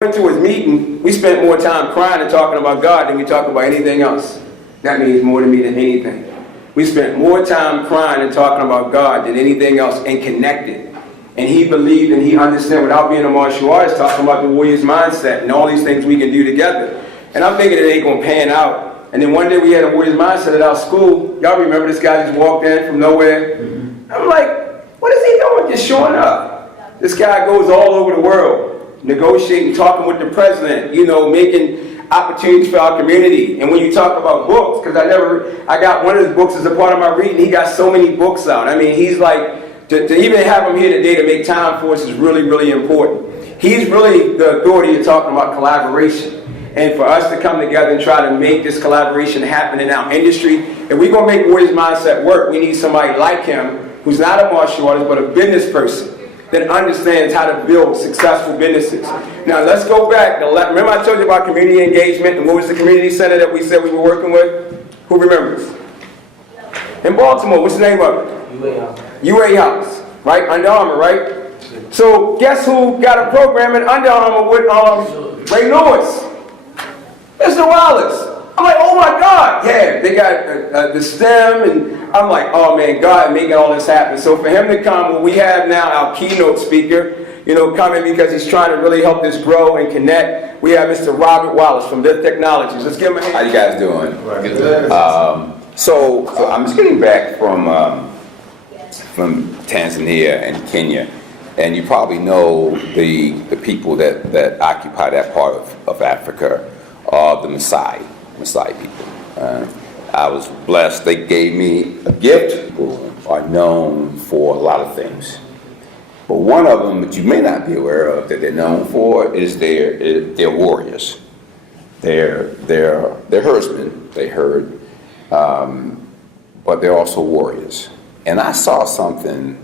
went to his meeting, we spent more time crying and talking about God than we talked about anything else. That means more to me than anything. We spent more time crying and talking about God than anything else and connected. And he believed and he understood without being a martial artist, talking about the warrior's mindset and all these things we can do together. And I'm thinking it ain't going to pan out. And then one day we had a warrior's mindset at our school. Y'all remember this guy just walked in from nowhere? I'm like, what is he doing just showing up? This guy goes all over the world, negotiating, talking with the president, you know, making opportunities for our community. And when you talk about books, because I got one of his books as a part of my reading, he got so many books out. I mean, he's like, to even have him here today to make time for us is really, really important. He's really the authority of talking about collaboration. And for us to come together and try to make this collaboration happen in our industry, if we're going to make Warriors Mindset work, we need somebody like him who's not a martial artist, but a business person that understands how to build successful businesses. Now let's go back. Remember I told you about community engagement and what was the community center that we said we were working with? Who remembers? In Baltimore, what's the name of it? UA House, right? Under Armour, right? So guess who got a program at Under Armour with Ray Lewis? Mr. Wallice. I'm like, oh my God. Yeah, they got the STEM, and I'm like, oh man, God making all this happen. So for him to come, well, we have now our keynote speaker, you know, coming because he's trying to really help this grow and connect. We have Mr. Robert Wallice from Buffett Technologies. Let's give him a hand. How you guys doing? So I'm just getting back from Tanzania and Kenya, and you probably know the people that occupy that part of Africa, the Masai people. I was blessed. They gave me a gift. People are known for a lot of things, but one of them that you may not be aware of that they're known for is they're warriors. They're herdsmen. They herd, but they're also warriors. And I saw something,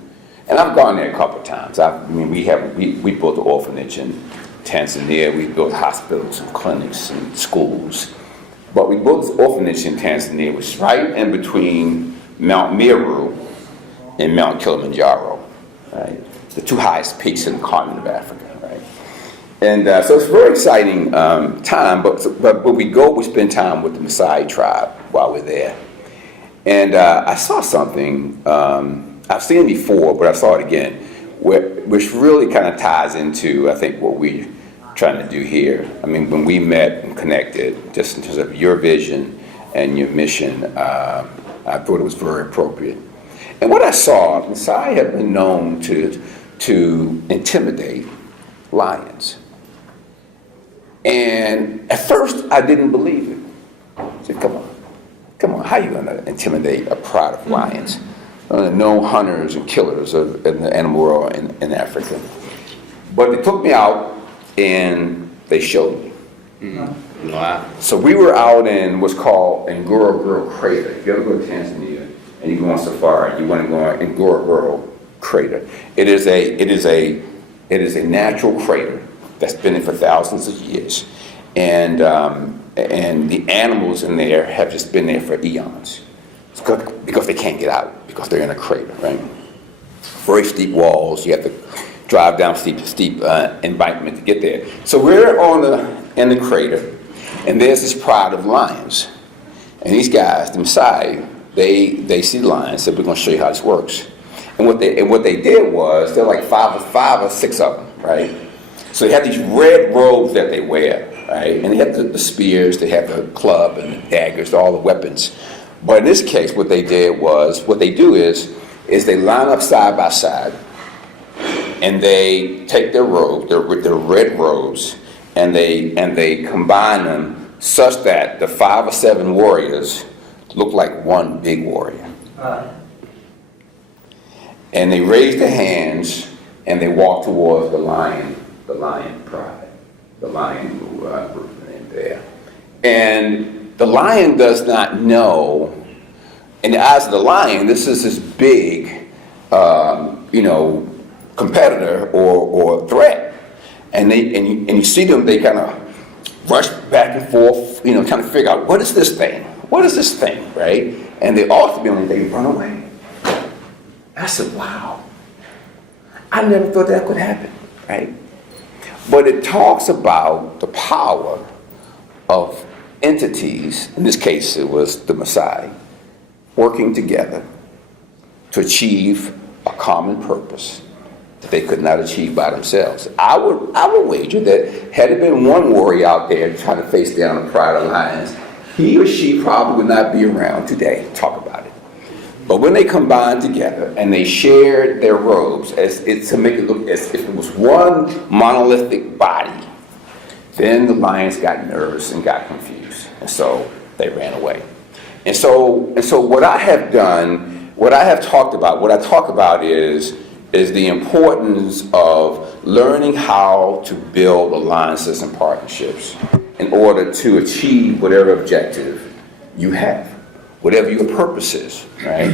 and I've gone there a couple of times. We built an orphanage in Tanzania. We built hospitals and clinics and schools. But we built this orphanage in Tanzania, which is right in between Mount Meru and Mount Kilimanjaro, right? The two highest peaks in the continent of Africa, right? And so it's a very exciting time, but we spend time with the Masai tribe while we're there. And I saw something, I've seen it before, but I saw it again, which really kind of ties into, I think, what we're trying to do here. I mean, when we met and connected, just in terms of your vision and your mission, I thought it was very appropriate. And what I saw, Masai have been known to intimidate lions. And at first, I didn't believe it. I said, come on, how are you going to intimidate a pride of lions? Known hunters and killers in the animal world in Africa. But they took me out and they showed me. Wow. So we were out in what's called Ngorongoro Crater. If you ever go to Tanzania and you go on safari, you want to go on Ngorongoro Crater. It is a natural crater that's been there for thousands of years, and the animals in there have just been there for eons. Because they can't get out, because they're in a crater, right? Very steep walls. You have to drive down steep embankment to get there. So we're in the crater, and there's this pride of lions. And these guys, the Masai, they see lions, said, we're going to show you how this works. And what they did was, there are like five or six of them, right? So they have these red robes that they wear, right? And they have the spears, they have the club and the daggers, all the weapons. But in this case, what they do is they line up side by side, and they take their robes, their red robes, and they combine them such that the 5 or 7 warriors look like one big warrior. And they raise their hands and they walk towards the lion pride, the lion group in there. And the lion does not know, in the eyes of the lion, this is this big, competitor or threat. And you see them, they kind of rush back and forth, trying to figure out, what is this thing? What is this thing, right? And they ultimately, they run away. I said, wow, I never thought that could happen, right? But it talks about the power of entities, in this case it was the Masai, working together to achieve a common purpose that they could not achieve by themselves. I would wager that had it been one warrior out there trying to face down a pride of lions, he or she probably would not be around today to talk about it. But when they combined together and they shared their robes to make it look as if it was one monolithic body, then the lions got nervous and got confused. And so they ran away. And so what I have done, what I talk about is the importance of learning how to build alliances and partnerships in order to achieve whatever objective you have, whatever your purpose is, right?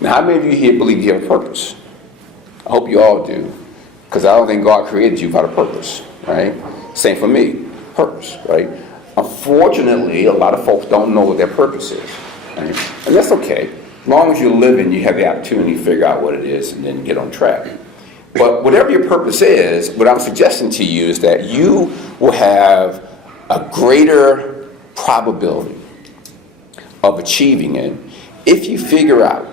Now, how many of you here believe you have a purpose? I hope you all do, because I don't think God created you without a purpose, right? Same for me, purpose, right? Unfortunately, a lot of folks don't know what their purpose is, right? And that's okay. As long as you're living, you have the opportunity to figure out what it is and then get on track. But whatever your purpose is, what I'm suggesting to you is that you will have a greater probability of achieving it if you figure out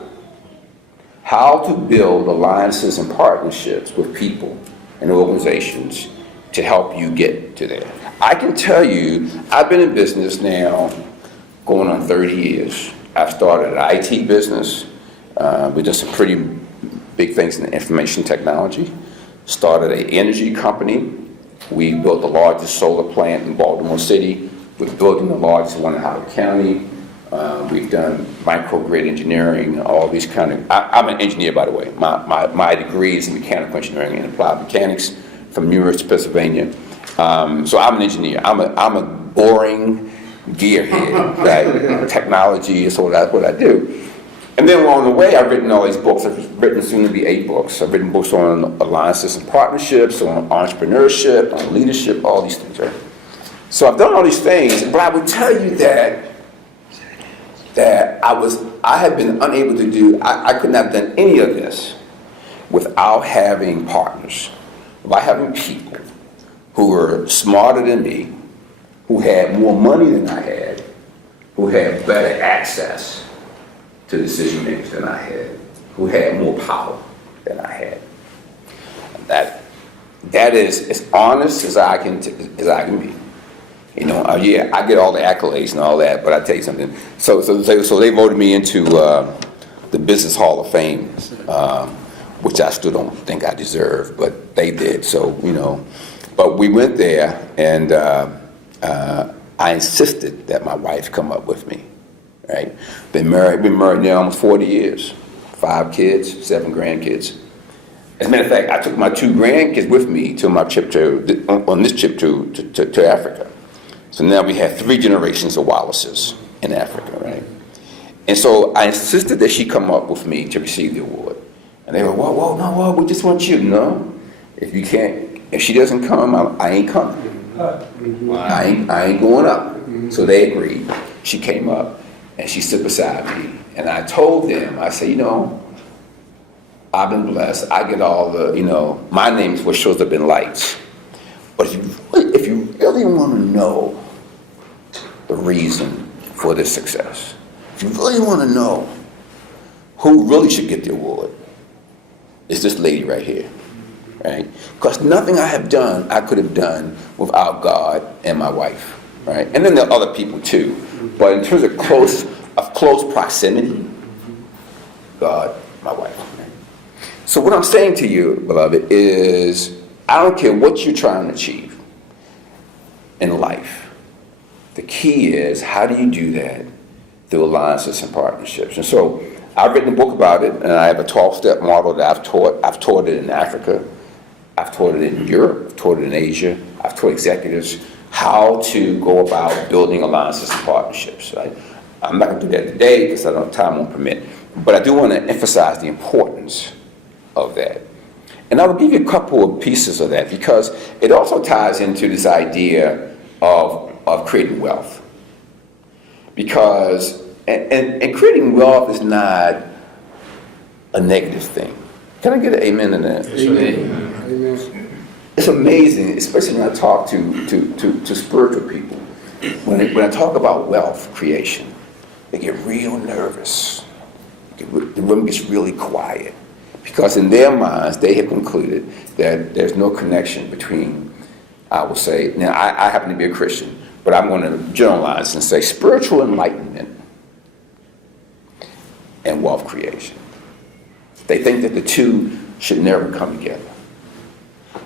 how to build alliances and partnerships with people and organizations to help you get to there. I can tell you, I've been in business now going on 30 years. I've started an IT business. We did some pretty big things in information technology. Started an energy company. We built the largest solar plant in Baltimore City. We're building the largest one in Howard County. We've done microgrid engineering, all these kind of... I'm an engineer, by the way. My degree is in mechanical engineering and applied mechanics from University of Pennsylvania. So I'm an engineer. I'm a boring gearhead, right? Technology is what I do. And then along the way, I've written all these books. I've written soon to be 8 books. I've written books on alliances and partnerships, on entrepreneurship, on leadership, all these things, right? So I've done all these things, but I would tell you that I have been unable to do, I could not have done any of this without having partners, without having people who were smarter than me, who had more money than I had, who had better access to decision makers than I had, who had more power than I had. That is as honest as I can be. You know, yeah, I get all the accolades and all that, but I tell you something. So they voted me into the Business Hall of Fame, which I still don't think I deserve, but they did. So, you know, but we went there, and I insisted that my wife come up with me. Right? Been married now almost 40 years. 5 kids, 7 grandkids. As a matter of fact, I took my 2 grandkids with me to my trip on this trip to Africa. So now we have 3 generations of Wallices in Africa, right? And so I insisted that she come up with me to receive the award. And they were, whoa, we just want you. No, if she doesn't come, I ain't coming. Wow. I ain't going up. So they agreed. She came up and she stood beside me. And I told them, I said, you know, I've been blessed. I get all the, you know, my name is what shows up in lights. But if you really want to know the reason for this success, if you really want to know who really should get the award, it's this lady right here, right? Because nothing I have done, I could have done without God and my wife, right? And then there are other people too. But in terms of close proximity, God, my wife. Right? So what I'm saying to you, beloved, is I don't care what you're trying to achieve in life. The key is, how do you do that through alliances and partnerships? And so I've written a book about it, and I have a 12-step model that I've taught. I've taught it in Africa. I've taught it in Europe. I've taught it in Asia. I've taught executives how to go about building alliances and partnerships. Right? I'm not going to do that today because time won't permit. But I do want to emphasize the importance of that. And I will give you a couple of pieces of that because it also ties into this idea of creating wealth. Because, and creating wealth is not a negative thing. Can I get an amen in that? Amen. It's amazing, especially when I talk to spiritual people. When I talk about wealth creation, they get real nervous. The room gets really quiet. Because in their minds, they have concluded that there's no connection between, I will say, now I happen to be a Christian, but I'm going to generalize and say spiritual enlightenment and wealth creation. They think that the two should never come together.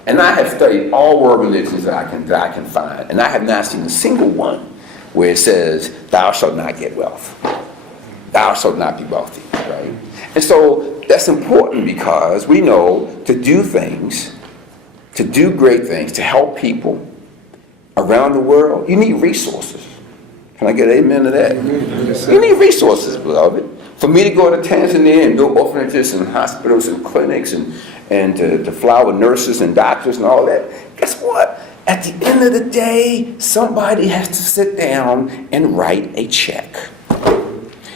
And I have studied all world religions that I can find, and I have not seen a single one where it says, thou shalt not get wealth. Thou shalt not be wealthy, right? And so that's important because we know to do things, to do great things, to help people around the world, you need resources. Can I get an amen to that? You need resources, beloved. For me to go to Tanzania and build orphanages and hospitals and clinics and to fly with nurses and doctors and all that, guess what? At the end of the day, somebody has to sit down and write a check.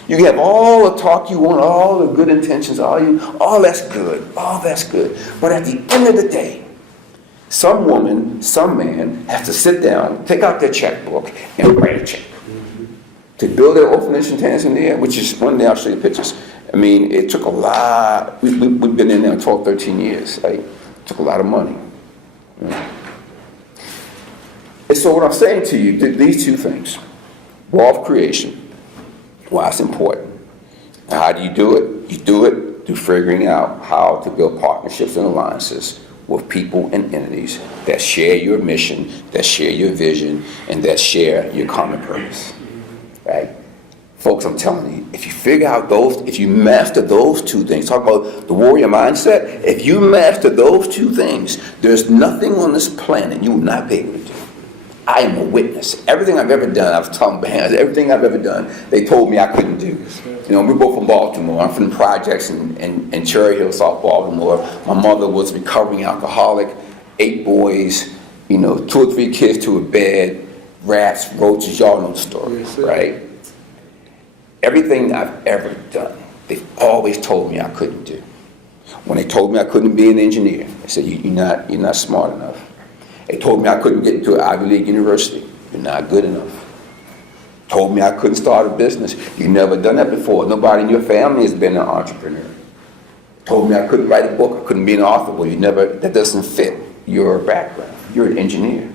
You can have all the talk you want, all the good intentions, all that's good, But at the end of the day, some woman, some man has to sit down, take out their checkbook, and write a check. To build their orphanage in Tanzania, which is one day I'll show you pictures. I mean, it took a lot. We've been in there 12, 13 years. Right? It took a lot of money. Yeah. And so what I'm saying to you, these two things, wealth creation, why it's important. How do you do it? You do it through figuring out how to build partnerships and alliances with people and entities that share your mission, that share your vision, and that share your common purpose. Right? Folks, I'm telling you, if you figure out if you master those two things, talk about the warrior mindset, if you master those two things, there's nothing on this planet you will not be able to do. I am a witness. Everything I've ever done, I've told my hands, everything I've ever done, they told me I couldn't do. You know, we're both from Baltimore. I'm from the projects in Cherry Hill, South Baltimore. My mother was a recovering alcoholic, 8 boys, 2 or 3 kids to a bed, rats, roaches, y'all know the story, right? Everything I've ever done, they've always told me I couldn't do. When they told me I couldn't be an engineer, they said, you're not smart enough. They told me I couldn't get into an Ivy League university. You're not good enough. Told me I couldn't start a business. You've never done that before. Nobody in your family has been an entrepreneur. Told me I couldn't write a book. I couldn't be an author. Well, that doesn't fit your background. You're an engineer.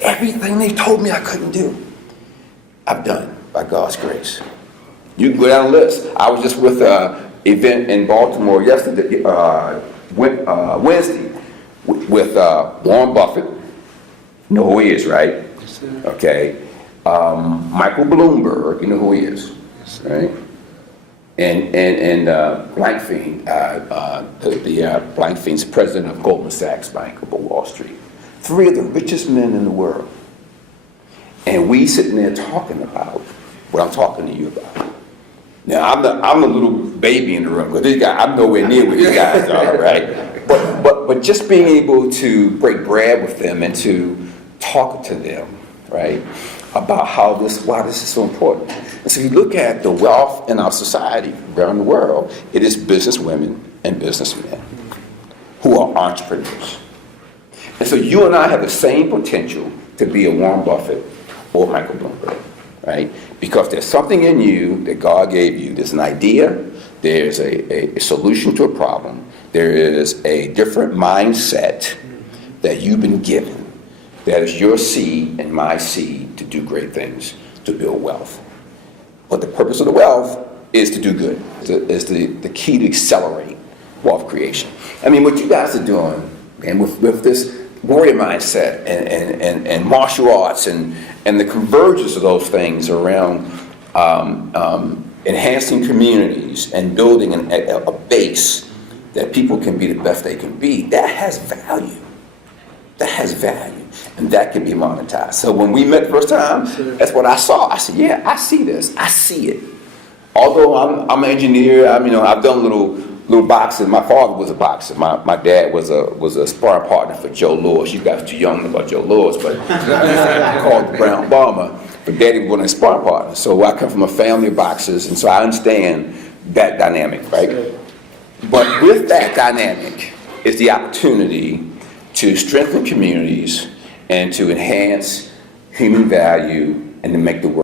Everything they told me I couldn't do, I've done by God's grace. You can go down the list. I was just with an event in Baltimore yesterday, Wednesday, with Warren Buffett. You know who he is, right? Yes, sir. Okay. Michael Bloomberg, you know who he is, right? And Blankfein, the Blankfein's president of Goldman Sachs Bank of Wall Street. 3 of the richest men in the world. And we sitting there talking about what I'm talking to you about. Now, I'm the little baby in the room, because these guys, I'm nowhere near where these guys are, right? But just being able to break bread with them and to talk to them, right, about why this is so important. And so you look at the wealth in our society around the world, it is business women and businessmen who are entrepreneurs. And so you and I have the same potential to be a Warren Buffett or Michael Bloomberg, right? Because there's something in you that God gave you. There's an idea, there's a solution to a problem, there is a different mindset that you've been given. That is your seed and my seed to do great things, to build wealth. But the purpose of the wealth is to do good, is the key to accelerate wealth creation. I mean, what you guys are doing, and with this warrior mindset and martial arts and the convergence of those things around enhancing communities and building a base that people can be the best they can be, that has value. That has value. And that can be monetized. So when we met the first time, that's what I saw. I said, yeah, I see this. I see it. Although I'm an engineer, I've done little boxing. My father was a boxer. My dad was a sparring partner for Joe Lewis. You guys are too young about Joe Lewis, but called the Brown Bomber. But Daddy was a sparring partner. So I come from a family of boxers, and so I understand that dynamic, right? But with that dynamic is the opportunity to strengthen communities and to enhance human value and to make the world